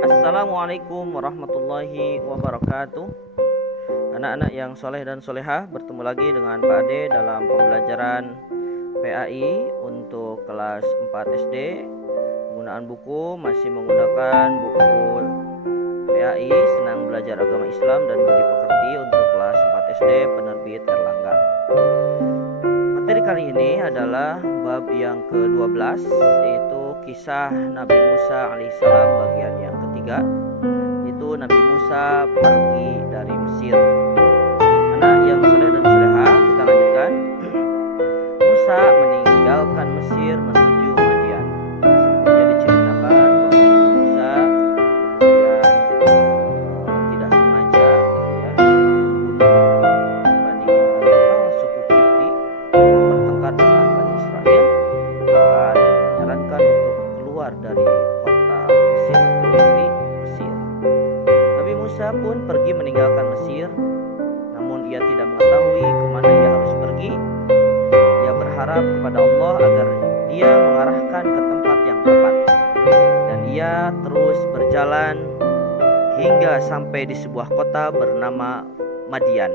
Assalamualaikum warahmatullahi wabarakatuh. Anak-anak yang soleh dan solehah, bertemu lagi dengan Pak Ade dalam pembelajaran PAI untuk kelas 4 SD. Penggunaan buku masih menggunakan buku PAI Senang Belajar Agama Islam dan Budi Pekerti untuk kelas 4 SD penerbit Erlangga. Materi kali ini adalah bab yang ke-12, yaitu kisah Nabi Musa alaihissalam bagian yang ketiga, yaitu Nabi Musa pergi dari Mesir. Anak yang soleh dan solehah, kita lanjutkan. Musa meninggalkan Mesir menuju Madian. Sebelumnya diceritakan bahwa Nabi Musa kemudian tidak sengaja membunuh suku Kipti, bertengkar dengan Bani Israel, maka menyarankan untuk keluar dari kota Mesir atau negeri Mesir. Nabi Musa pun pergi meninggalkan Mesir, namun ia tidak mengetahui kemana ia harus pergi. Ia berharap kepada Allah agar dia mengarahkan ke tempat yang tepat, dan ia terus berjalan hingga sampai di sebuah kota bernama Madian.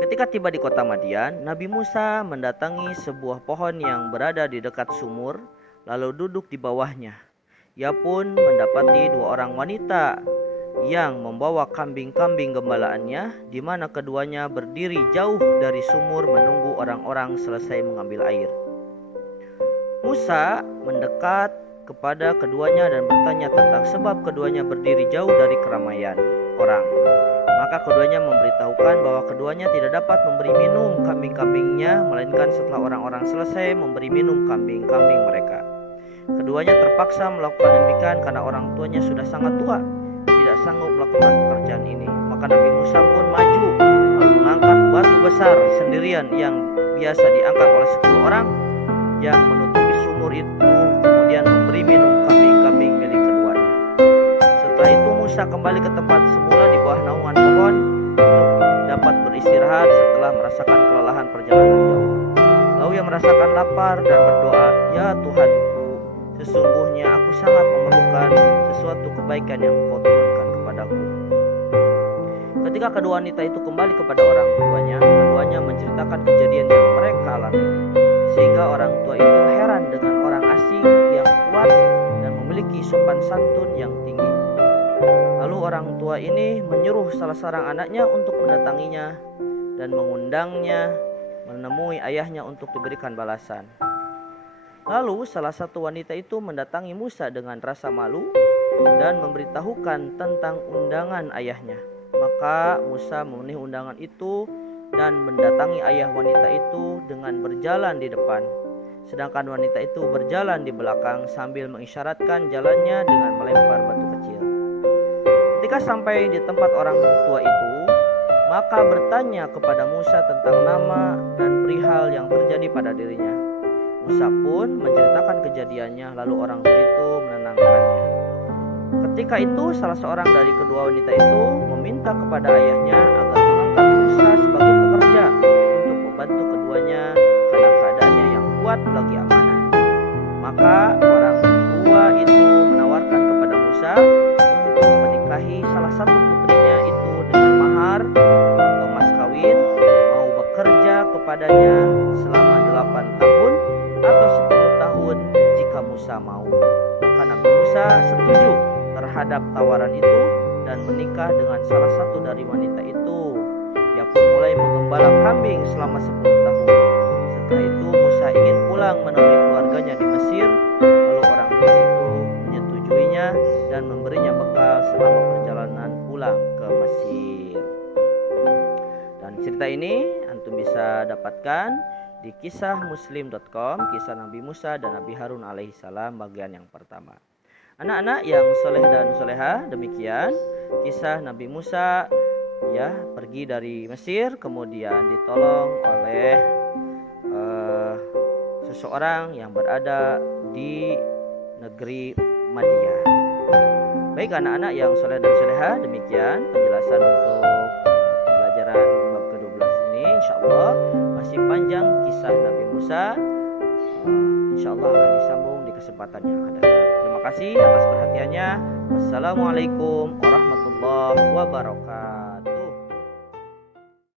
Ketika tiba di kota Madian, Nabi Musa mendatangi sebuah pohon yang berada di dekat sumur, lalu duduk di bawahnya. Ia pun mendapati dua orang wanita yang membawa kambing-kambing gembalaannya, di mana keduanya berdiri jauh dari sumur menunggu orang-orang selesai mengambil air. Musa mendekat kepada keduanya dan bertanya tentang sebab keduanya berdiri jauh dari keramaian orang. Maka keduanya memberitahukan bahwa keduanya tidak dapat memberi minum kambing-kambingnya, melainkan setelah orang-orang selesai memberi minum kambing-kambing mereka. Keduanya terpaksa melakukan demikian karena orang tuanya sudah sangat tua, tidak sanggup melakukan pekerjaan ini. Maka Nabi Musa pun maju lalu mengangkat batu besar sendirian yang biasa diangkat oleh 10 orang yang menutupi sumur itu, kemudian memberi minum kambing-kambing milik keduanya. Setelah itu Musa kembali ke tempat semula di bawah naungan pohon untuk dapat beristirahat setelah merasakan kelelahan perjalanan jauh. Lalu ia merasakan lapar dan berdoa, "Ya Tuhanku, sesungguhnya aku sangat memerlukan sesuatu kebaikan yang Engkau turunkan kepadaku." Ketika kedua wanita itu kembali kepada orang tuanya, keduanya menceritakan kejadian yang mereka alami, sehingga orang tua itu heran dengan orang asing yang kuat dan memiliki sopan santun yang tinggi. Lalu orang tua ini menyuruh salah seorang anaknya untuk mendatanginya dan mengundangnya menemui ayahnya untuk diberikan balasan. Lalu salah satu wanita itu mendatangi Musa dengan rasa malu dan memberitahukan tentang undangan ayahnya. Maka Musa memenuhi undangan itu dan mendatangi ayah wanita itu dengan berjalan di depan, sedangkan wanita itu berjalan di belakang sambil mengisyaratkan jalannya dengan melempar batu kecil. Ketika sampai di tempat orang tua itu, maka bertanya kepada Musa tentang nama dan perihal yang terjadi pada dirinya. Musa pun menceritakan kejadiannya, lalu orang tua itu menenangkannya. Ketika itu salah seorang dari kedua wanita itu meminta kepada ayahnya agar mengangkat Musa sebagai pekerja untuk membantu keduanya karena keadaannya yang kuat lagi amanah. Maka orang tua itu menawarkan kepada Musa untuk menikahi salah satu putrinya itu dengan mahar atau mas kawin, mau bekerja kepadanya selama 8 tahun atau 10 tahun jika Musa mau. Maka Nabi Musa setuju terhadap tawaran itu dan menikah dengan salah satu dari wanita itu. Ia pun mulai menggembala kambing selama 10 tahun. Setelah itu Musa ingin pulang menemui keluarganya di Mesir, lalu orang tua itu menyetujuinya dan memberinya bekal selama perjalanan pulang ke Mesir. Dan cerita ini antum bisa dapatkan di kisahmuslim.com, kisah Nabi Musa dan Nabi Harun alaihissalam bagian yang pertama. Anak-anak yang soleh dan solehah, demikian kisah Nabi Musa pergi dari Mesir, kemudian ditolong oleh seseorang yang berada di negeri Madian. Baik anak-anak yang soleh dan solehah, demikian penjelasan untuk pembelajaran bab ke-12 ini. InsyaAllah masih panjang kisah Nabi Musa, InsyaAllah akan disambung di kesempatan yang akan datang. Terima Terima kasih atas perhatiannya. Wassalamualaikum warahmatullahi wabarakatuh.